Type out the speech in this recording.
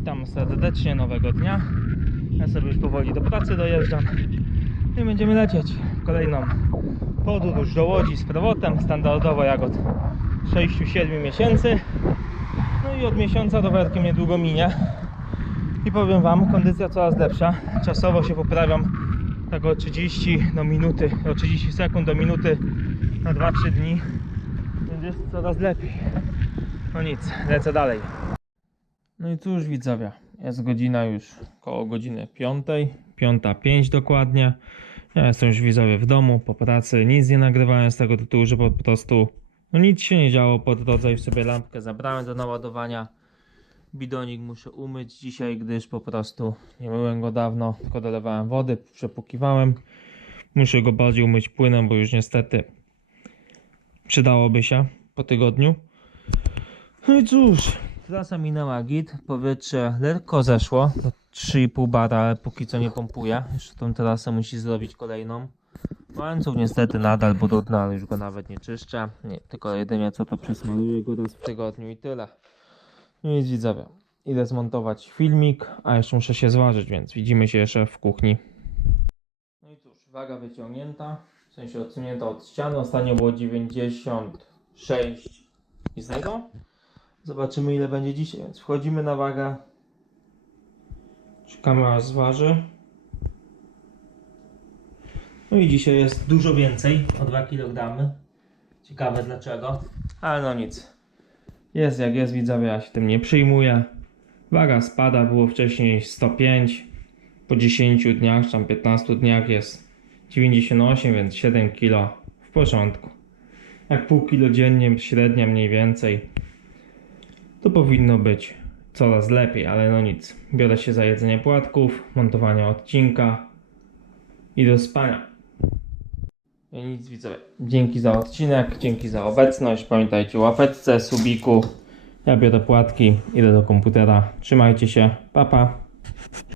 Witam serdecznie nowego dnia. Ja sobie już powoli do pracy dojeżdżam. I będziemy lecieć kolejną podróż do Łodzi z powrotem. Standardowo jak od 6-7 miesięcy. No i od miesiąca rowerkiem niedługo minie. I powiem Wam, kondycja coraz lepsza. Czasowo się poprawiam tak o 30 do minuty, o 30 sekund do minuty na 2-3 dni. Będzie coraz lepiej. No nic, lecę dalej. No i cóż widzowie, jest godzina już koło godziny 5, 5.05 dokładnie. Ja jestem już widzowie w domu, po pracy, nic nie nagrywałem z tego tytułu, że po prostu no nic się nie działo po drodze, już sobie lampkę zabrałem do naładowania. Bidonik muszę umyć dzisiaj, gdyż po prostu nie myłem go dawno, tylko dolewałem wody, przepukiwałem. Muszę go bardziej umyć płynem, bo już niestety przydałoby się po tygodniu. No i cóż, trasa minęła git, powietrze lekko zeszło do 3,5 bara, ale póki co nie pompuje. Jeszcze tą trasę musi zrobić kolejną. Łańcuch niestety nadal brudny, ale już go nawet nie czyszczę. Nie, tylko jedynie co to przesmaruję go raz w tygodniu i tyle. No i widzowie, idę zmontować filmik, a jeszcze muszę się zważyć, więc widzimy się jeszcze w kuchni. No i cóż, waga wyciągnięta, w sensie odsunięta od ściany. Ostatnio było 96 i z tego. Zobaczymy ile będzie dzisiaj, więc wchodzimy na wagę. Czy kamera zważy? No i dzisiaj jest dużo więcej, o 2 kg. Ciekawe dlaczego, ale no nic. Jest jak jest, widzowie, ja się tym nie przyjmuję. Waga spada, było wcześniej 105. Po 10 dniach, czy tam 15 dniach jest 98, więc 7 kg w porządku. Jak pół kilo dziennie, średnia mniej więcej, to powinno być coraz lepiej, ale no nic. Biorę się za jedzenie płatków, montowanie odcinka i do spania. I nic widzowie. Dzięki za odcinek, dzięki za obecność. Pamiętajcie o łapeczce, subiku. Ja biorę płatki, idę do komputera. Trzymajcie się. Pa pa.